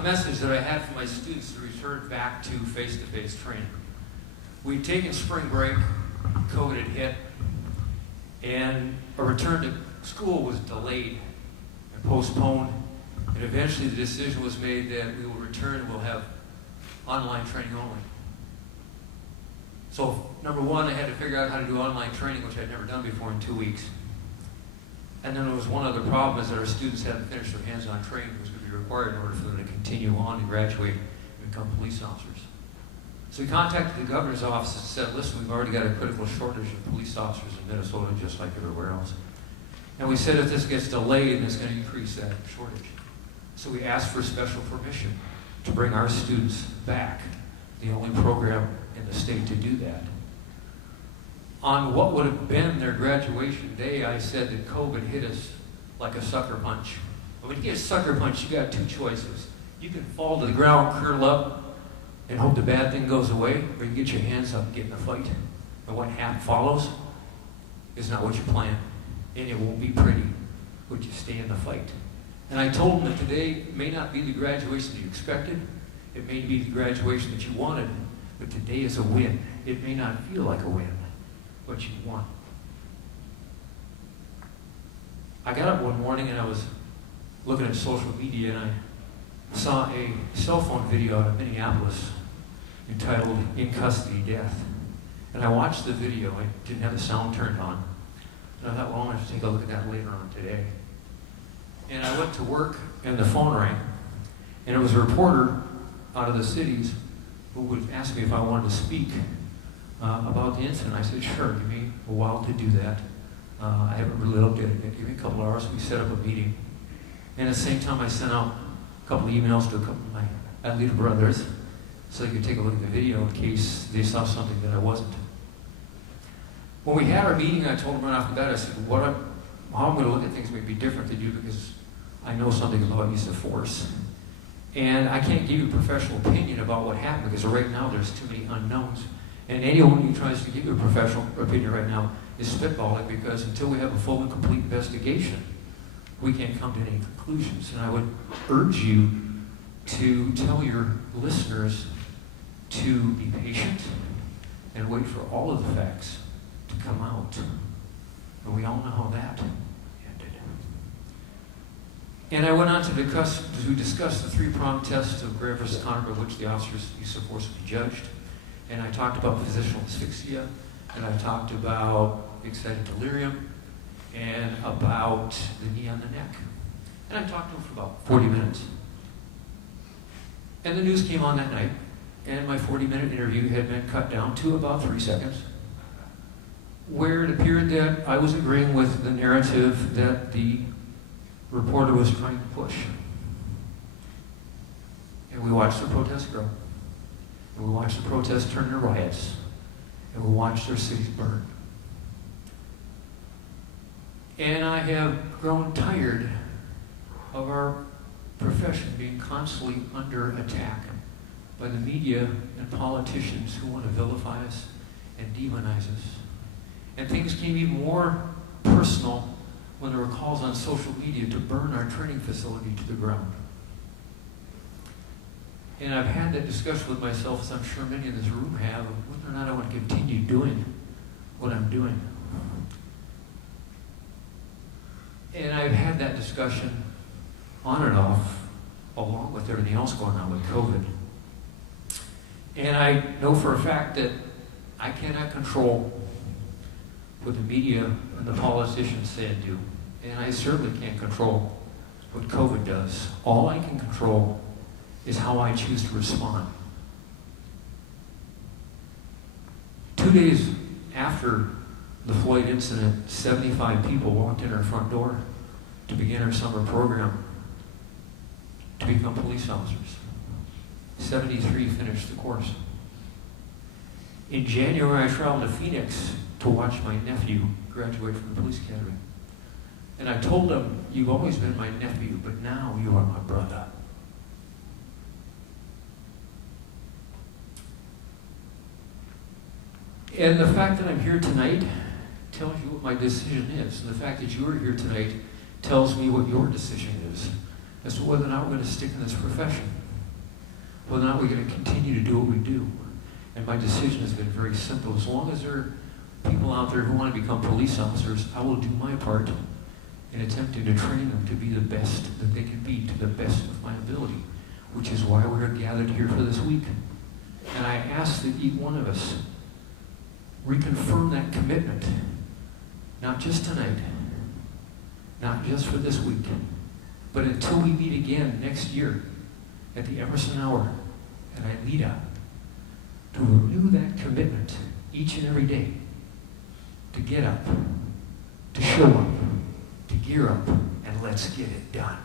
the message that I had for my students to return back to face-to-face training. We'd taken spring break, COVID had hit, and a return to school was delayed and postponed, and eventually the decision was made that we will return and we'll have online training only. So, number one, I had to figure out how to do online training, which I'd never done before, in 2 weeks. And then there was one other problem, is that our students hadn't finished their hands-on training that was going to be required in order for them to continue on and graduate and become police officers. So we contacted the governor's office and said, listen, we've already got a critical shortage of police officers in Minnesota, just like everywhere else. And we said if this gets delayed, it's going to increase that shortage. So we asked for special permission to bring our students back, the only program in the state to do that. On what would have been their graduation day, I said that COVID hit us like a sucker punch. When you get a sucker punch, you got two choices. You can fall to the ground, curl up, and hope the bad thing goes away, or you can get your hands up and get in a fight. And what follows is not what you planned. And it won't be pretty, but you stay in the fight. And I told them that today may not be the graduation that you expected. It may be the graduation that you wanted, but today is a win. It may not feel like a win, but you won. I got up one morning and I was looking at social media and I saw a cell phone video out of Minneapolis entitled "In Custody Death." And I watched the video. I didn't have the sound turned on. And I thought, well, I'm going to take a look at that later on today. And I went to work and the phone rang. And it was a reporter out of the cities who would ask me if I wanted to speak about the incident. I said, sure, give me a while to do that. I haven't really looked at it yet. Give me a couple hours. We set up a meeting. And at the same time, I sent out a couple of emails to a couple of my ILEETA brothers so they could take a look at the video in case they saw something that I wasn't. When we had our meeting, I told them right off the bat, I said, how I'm going to look at things may be different than you because I know something about use of force. And I can't give you a professional opinion about what happened because right now there's too many unknowns. And anyone who tries to give you a professional opinion right now is spitballing because until we have a full and complete investigation, we can't come to any conclusions. And I would urge you to tell your listeners to be patient and wait for all of the facts to come out. And we all know how that ended. And I went on to discuss the three-pronged test of Gray versus Conover, which the officers' use of force would be judged. And I talked about positional asphyxia, and I talked about excited delirium, and about the knee on the neck. And I talked to them for about 40 minutes. And the news came on that night, and my 40-minute interview had been cut down to about 3 seconds, where it appeared that I was agreeing with the narrative that the reporter was trying to push. And we watched the protest grow. And we watched the protests turn into riots. And we watched our cities burn. And I have grown tired of our profession being constantly under attack by the media and politicians who want to vilify us and demonize us. And things became even more personal when there were calls on social media to burn our training facility to the ground. And I've had that discussion with myself, as I'm sure many in this room have, of whether or not I want to continue doing what I'm doing. And I've had that discussion on and off, along with everything else going on with COVID. And I know for a fact that I cannot control what the media and the politicians say and do. And I certainly can't control what COVID does. All I can control is how I choose to respond. 2 days after the Floyd incident, 75 people walked in our front door to begin our summer program to become police officers. 73 finished the course. In January, I traveled to Phoenix to watch my nephew graduate from the police academy. And I told him, you've always been my nephew, but now you are my brother. And the fact that I'm here tonight tells you what my decision is. And the fact that you are here tonight tells me what your decision is as to whether or not we're going to stick in this profession. whether or not we're going to continue to do what we do. And my decision has been very simple. As long as there are people out there who want to become police officers, I will do my part in attempting to train them to be the best that they can be, to the best of my ability, which is why we're gathered here for this week. And I ask that each one of us reconfirm that commitment, not just tonight, not just for this week, but until we meet again next year at the Emerson Hour at ILEETA, to renew that commitment each and every day, to get up, to show up, to gear up, and let's get it done.